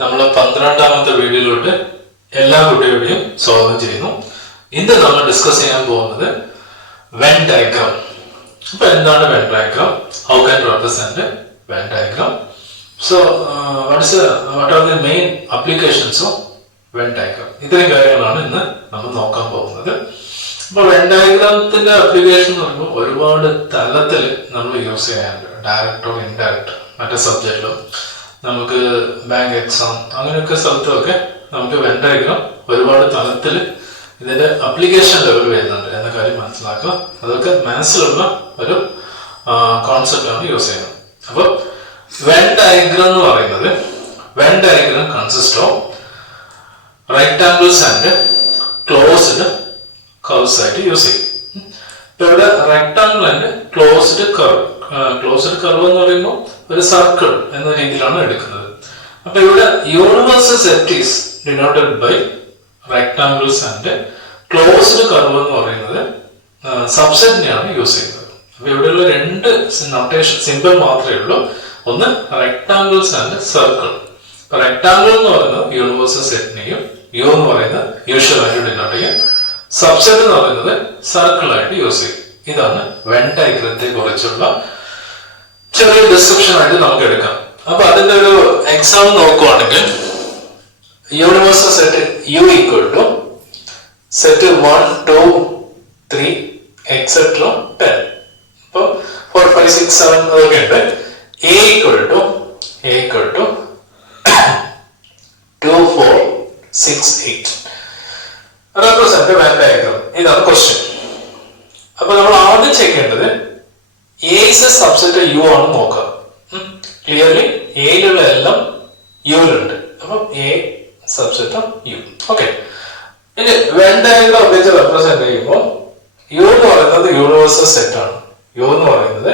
നമ്മൾ 12ാമത്തെ വീഡിയോയിലോട്ട് എല്ലാ കുട്ടികളെയും സ്വാഗതം ചെയ്യുന്നു. ഇന്ന് നമ്മൾ ഡിസ്കസ് ചെയ്യാൻ പോകുന്നത് വെൻ ഡയഗ്രാം. അപ്പൊ എന്താണ് when diagram? How can represent Venn diagram? So what are the main applications of when diagram? ഇത്രയും കാര്യങ്ങളാണ് ഇന്ന് നമ്മൾ നോക്കാൻ പോകുന്നത്. അപ്പൊ വെൻ ഡയഗ്രാമത്തിന്റെ അപ്ലിക്കേഷൻ എന്ന് പറയുമ്പോൾ ഒരുപാട് തലത്തിൽ നമ്മൾ യൂസ് ചെയ്യാറുണ്ട്. ഡയറക്റ്റ് ഓർ ഇൻഡയറക്റ്റ്, മറ്റേ സബ്ജക്റ്റിലോ നമുക്ക് ബാങ്ക് എക്സാം അങ്ങനെയൊക്കെ സ്ഥലത്തൊക്കെ നമുക്ക് വെൻ ഡയഗ്രാം ഒരുപാട് തലത്തിൽ ഇതിന്റെ അപ്ലിക്കേഷൻ ലെവൽ വരുന്നുണ്ട് എന്ന കാര്യം മനസ്സിലാക്കുക. അതൊക്കെ മാത്സിലുള്ള ഒരു കോൺസെപ്റ്റാണ് യൂസ് ചെയ്യുന്നത്. അപ്പൊ വെൻ ഡയഗ്രാം എന്ന് പറയുന്നത്, Venn diagram consist of rectangles and closed curves ആയിട്ട് യൂസ് ചെയ്യും. ഇപ്പൊ ഇവിടെ rectangle and closed curve, closed curve എന്ന് പറയുമ്പോൾ ഒരു സർക്കിൾ എന്ന രീതിയിലാണ് എടുക്കുന്നത്. അപ്പൊ ഇവിടെ universal set is denoted by rectangles and closed curve എന്ന് പറയുന്നത് സബ്സെറ്റിനെയാണ് യൂസ് ചെയ്യുന്നത്. അപ്പൊ ഇവിടെയുള്ള രണ്ട് നൊട്ടേഷൻ സിമ്പിൾ മാത്രമേ ഉള്ളൂ. ഒന്ന് റെക്ടാംഗിൾസ് ആൻഡ് സർക്കിൾ. റെക്ടാംഗിൾ എന്ന് പറയുന്നത് യൂണിവേഴ്സൽ സെറ്റിനെയും, യു എന്ന് പറയുന്നത് യൂഷ്വൽ ആയിട്ട് ഡിനോട്ട് ചെയ്യും, സബ്സെറ്റ് എന്ന് പറയുന്നത് സർക്കിൾ ആയിട്ട് യൂസ് ചെയ്യും. ഇതാണ് വെൻ ഡയഗ്രത്തെ കുറിച്ചുള്ള ചെറിയ ഡിസ്ക്രിപ്ഷൻ ആയിട്ട് നമുക്ക് എടുക്കാം. അപ്പൊ അതിന്റെ ഒരു എക്സാം നോക്കുവാണെങ്കിൽ universal set U equal to set 1, 2, 3 etcetera 10. ഇപ്പൊ 4, 5, 6, 7 അതൊക്കെ ഉണ്ട്. A equal to 2, 4, 6, 8 represent Venn diagram. ഇതാണ് ക്വസ്റ്റ്യൻ. അപ്പൊ നമ്മൾ ആദ്യം ചെയ്യേണ്ടത് എ സബ്സെറ്റ് യു ആണ് നോക്കുക. ക്ലിയർലി എയിലുള്ള എല്ലാം യുവിലുണ്ട്. അപ്പൊ എ സബ്സെറ്റ് യു. ഓക്കെ, ഇനി വെൻ ഡയഗ്രാം ഉപയോഗിച്ച് റെപ്രസെന്റ് ചെയ്യുമ്പോൾ യു എന്ന് പറയുന്നത് യൂണിവേഴ്സൽ സെറ്റ് ആണ്. യു എന്ന് പറയുന്നത്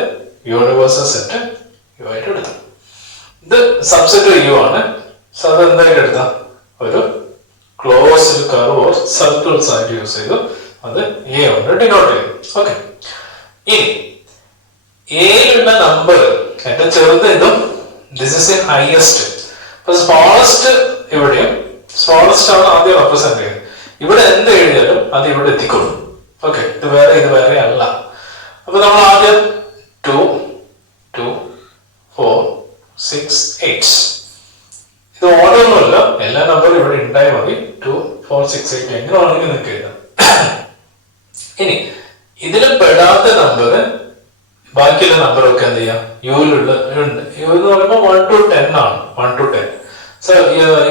യൂണിവേഴ്സൽ സെറ്റ് യു ആയിട്ട് എടുത്തു. ഇത് സബ്സെറ്റ് യു ആണ്. സോ അത് എന്തായിട്ട് എടുത്താം? ഒരു ക്ലോസ്ഡ് കർവ് ഓർ സർക്കിൾസ് ആയിട്ട് യൂസ് ചെയ്തു. അത് എ കൊണ്ട് ഡിനോട്ട് ചെയ്തു. ഓക്കെ, ഇനി എയിലുള്ള നമ്പർ ഏറ്റവും ചെറുത് ഇതും, ദിസ് ഇസ് എ ഹയസ്റ്റ്. അപ്പൊ സ്മോളസ്റ്റ് ഇവിടെയും, സ്മോളസ്റ്റ് ആണ് ആദ്യം റെപ്രസെന്റ് ചെയ്യുന്നത്. ഇവിടെ എന്ത് എഴുതിയാലും അത് ഇവിടെ എത്തിക്കൊള്ളും. ഓക്കെ, ഇത് വേറെ അല്ല. അപ്പൊ നമ്മൾ ആദ്യം 2, 2, 4, 6, 8 ഇത് ഓർഡർ ഒന്നുമല്ല, എല്ലാ നമ്പറും ഇവിടെ ഉണ്ടായാൽ മതി. 2, 4, 6, 8 എങ്ങനെ വേണമെങ്കിൽ നിങ്ങൾക്ക് എഴുതാം. ഇനി ഇതിൽ പെടാത്ത നമ്പർ, ബാക്കിയുള്ള നമ്പറൊക്കെ എന്ത് ചെയ്യാം? യുവിലുള്ള ഉണ്ട്. യു എന്ന് പറയുമ്പോൾ 1 to 10 ആണ്. 1 to 10. സോ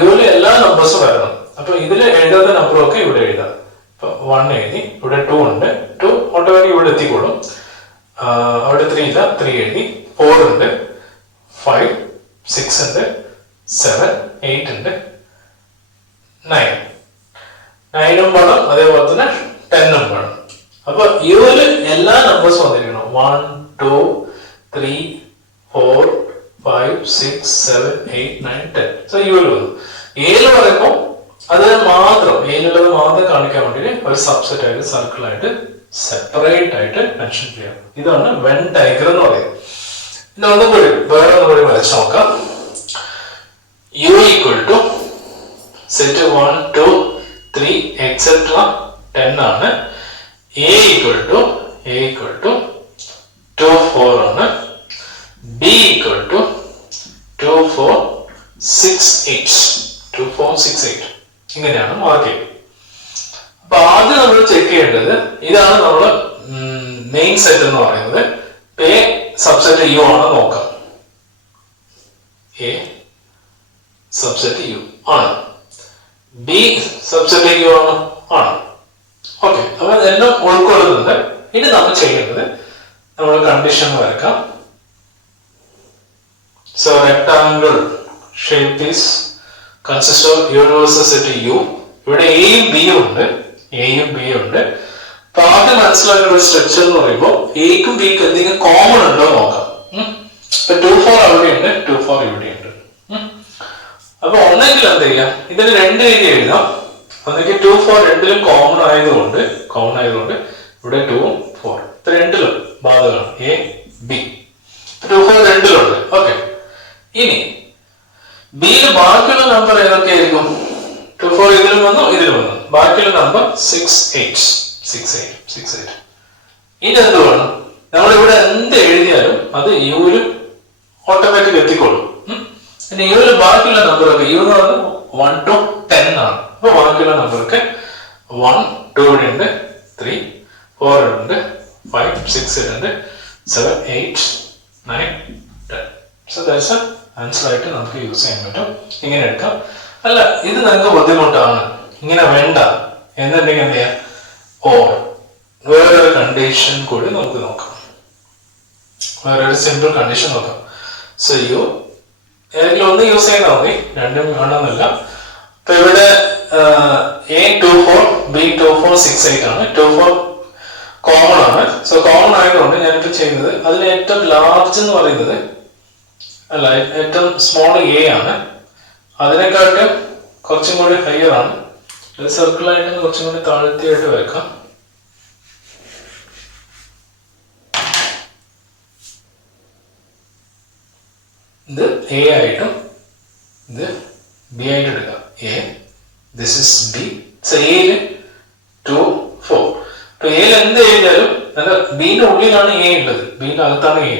യുവില് എല്ലാ നമ്പേഴ്സും വരണം. അപ്പൊ ഇതിൽ എഴുതാത്ത നമ്പറൊക്കെ ഇവിടെ എഴുതാം. ഇപ്പൊ 1 എഴുതി, ഇവിടെ 2 ഉണ്ട്. 2 ഓട്ടോമാറ്റിക് ഇവിടെ എത്തിക്കോളും. അവിടെ 3 ഇല്ല, 3 എഴുതി. 4 ഉണ്ട്, 5, 6 ഉണ്ട്, 7, 8 ഉണ്ട്, 9 വേണം. അതേപോലെ തന്നെ 10 വേണം. അപ്പൊ യുവില് എല്ലാ നമ്പേഴ്സും വന്നിരിക്കണം. 1, 2, 3, 4, 5, 6, 7, 8, 9, 10. സോ യുവിൽ വന്നു. എയിൽ പറയുമ്പോൾ അതിന് മാത്രം, എയിലുള്ളത് മാത്രം കാണിക്കാൻ വേണ്ടി ഒരു സബ്സെറ്റ് ആയിട്ട്, സർക്കിൾ ആയിട്ട്, സെപ്പറേറ്റ് ആയിട്ട് മെൻഷൻ ചെയ്യാം. ഇതാണ് വെൻ ഡയഗ്രാം എന്ന് പറയുന്നത്. പിന്നെ വേറെ ഒന്നുകൂടി വരച്ച് നോക്കാം. U equal to set 1, 2, 3 etcetera 10 ആണ്. എ ഈക്വൽ ടു 2, 4 ആണ്. ബി ഈക്വൽ ടു 2, 4, 6, 8 2, 4, 6, 8 ഇങ്ങനെയാണ് മാർക്ക് ചെയ്യുന്നത്. അപ്പൊ ആദ്യം നമ്മൾ ചെക്ക് ചെയ്യേണ്ടത്, ഇതാണ് നമ്മൾ മെയിൻ സെറ്റ് എന്ന് പറയുന്നത്. എ സബ്സെറ്റ് യു ആണ് നോക്കാം. എ സബ്സെറ്റ് യു ആണ്. ബി സബ്സെറ്റ് യു ആണ്. ഓക്കെ, അപ്പൊ എല്ലാം ഉൾക്കൊള്ളുന്നുണ്ട്. ഇനി നമ്മൾ ചെയ്യേണ്ടത്, നമ്മൾ കണ്ടീഷൻ വരക്കാം. So rectangle shape is consist of universal set U. ഇവിടെ എയും ബിയും ഉണ്ട്. അപ്പൊ ആദ്യം മനസ്സിലാക്കുന്ന ഒരു സ്ട്രക്ചർ എന്ന് പറയുമ്പോൾ എക്കും ബിക്കും എന്തെങ്കിലും കോമൺ ഉണ്ടോ നോക്കാം. ഇപ്പൊ 2, 4 അവിടെയുണ്ട്, 2, 4 ഇവിടെയുണ്ട്. അപ്പൊ ഒന്നെങ്കിൽ എന്ത് ചെയ്യാം? ഇതിന് രണ്ട് രീതി എഴുതാം. ഒന്നെങ്കിൽ 2, 4 രണ്ടിലും കോമൺ ആയതുകൊണ്ട് ഇവിടെ 2, 4 ഇത് രണ്ടിലും ബാധകമാണ്. A B 2, 4 രണ്ടിലുണ്ട്. ഓക്കെ, ഇനി ബിയിൽ ബാക്കിയുള്ള നമ്പർ 6 8. ഇനി എന്ത് വേണം? നമ്മളിവിടെ എന്ത് എഴുതിയാലും അത് യുവിൽ ഓട്ടോമാറ്റിക് എത്തിക്കൊള്ളും. പിന്നെ യുവിൽ ബാക്കിയുള്ള നമ്പറൊക്കെ യു എന്ന് പറഞ്ഞാൽ 1 to 10 ആണ്. അപ്പൊ ബാക്കിയുള്ള നമ്പറൊക്കെ 1 2 ഇവിടെ ഉണ്ട്, 3 4 ഉണ്ട്, 5 6 ഉണ്ട്, 7 8 9 10. സോ ദാറ്റ്സ് എ ആൻസർ ആയിട്ട് നമുക്ക് യൂസ് ചെയ്യാൻ പറ്റും. ഇങ്ങനെ എടുക്കാം. അല്ല ഇത് നിങ്ങൾക്ക് ബുദ്ധിമുട്ടാണ്, ഇങ്ങനെ വേണ്ട എന്നുണ്ടെങ്കിൽ എന്ത് ചെയ്യാം? വേറൊരു കണ്ടീഷൻ കൂടി നമുക്ക് നോക്കാം. വേറൊരു സിമ്പിൾ കണ്ടീഷൻ നോക്കാം. സോ യു ഏതെങ്കിലും ഒന്ന് യൂസ് ചെയ്താൽ മതി, രണ്ടും വേണമെന്നില്ല. ഇപ്പൊ ഇവിടെ A24 B24 6 8 ആണ്. 24 കോമൺ ആണ്. സോ കോമൺ ആയതുകൊണ്ട് ഞാനിപ്പോ ചെയ്യുന്നത് അതിൽ ഏറ്റവും ലാർജ് എന്ന് പറയുന്നത് അല്ല, ഏറ്റവും സ്മോൾ എ ആണ്. അതിനെക്കാട്ടും കുറച്ചും കൂടി ഹയർ ആണ്. ഇത് സർക്കിളായിട്ട് കുറച്ചും കൂടി താഴ്ത്തിയായിട്ട് വെക്കാം. ഇത് എ ആയിട്ടും ഇത് ബി ആയിട്ട് എടുക്കാം. A, this is B. എയില് 2 4. അപ്പൊ എയിൽ എന്ത് എഴുതിയാലും ബിന്റെ ഉള്ളിലാണ് എ ഉള്ളത്, ബിന്റെ അകത്താണ് എ.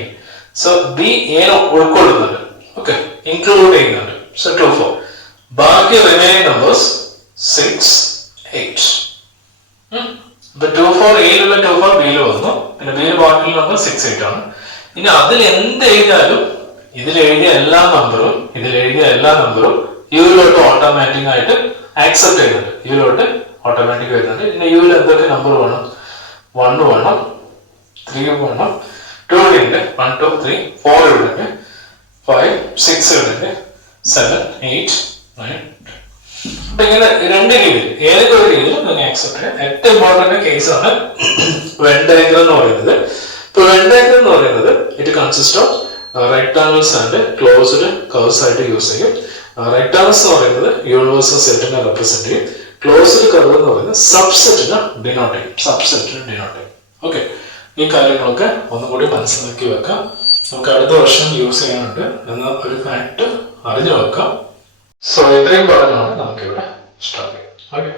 സോ ബി എനെ ഉൾക്കൊള്ളുന്നുണ്ട്, ഓക്കെ, ഇൻക്ലൂഡ് ചെയ്യുന്നുണ്ട്. സോ 2 4. ബാക്കി റിമൈനിങ് നമ്പേഴ്സ് 6 8. ഇപ്പൊ 2 4 എയിലുള്ള 2 4 ബിയിൽ വന്നു. പിന്നെ ബിയിൽ ബാക്കിയുള്ള നമ്പർ 6 8 ആണ്. ഇനി അതിൽ എന്ത് എഴുതിയാലും ഇതിൽ എഴുതിയ എല്ലാ നമ്പറും യുവിലോട്ട് ഓട്ടോമാറ്റിക് ആയിട്ട് ആക്സെപ്റ്റ് ചെയ്യുന്നുണ്ട്, യുവിലോട്ട് ഓട്ടോമാറ്റിക് വരുന്നുണ്ട്. പിന്നെ യുവിൽ എന്തൊക്കെ നമ്പർ വേണം? 1 വേണം, 3 വേണം, 2 ഉണ്ട്, 1 2 3 4 ഉണ്ട്, 5 6 ഉണ്ട്, 7 8 9. അപ്പൊ ഇങ്ങനെ രണ്ട് രീതിയിൽ ഏതൊക്കെ ഒരു രീതിയിൽ നിങ്ങൾ ആക്സെപ്റ്റ് ചെയ്യാം. ഏറ്റവും ഇമ്പോർട്ടന്റ് കേസാണ് വെൻ ഡയഗ്രം എന്ന് പറയുന്നത്. ഇപ്പൊ വെൻ ഡയഗ്രം എന്ന് പറയുന്നത് it consist of rectangles and closed curves ആയിട്ട് യൂസ് ചെയ്യും. റെക്ടാങ്കിൾസ് എന്ന് പറയുന്നത് യൂണിവേഴ്സൽ സെറ്റിനെ റെപ്രസെന്റ് ചെയ്യും. ക്ലോസ്ഡ് കർവ് എന്ന് പറയുന്നത് സബ്സെറ്റിനെ ഡിനോട്ട് ചെയ്യും. ഓക്കെ, ഈ കാര്യങ്ങളൊക്കെ ഒന്നുകൂടി മനസ്സിലാക്കി വെക്കാം. നമുക്ക് അടുത്ത വർഷം യൂസ് ചെയ്യാനുണ്ട് എന്ന ഒരു ഫാക്ട് അറിഞ്ഞു വെക്കാം. സോ ഇത്രയും പറഞ്ഞാണ് നമുക്കിവിടെ സ്റ്റാർട്ട് ചെയ്യാം. ഓക്കെ.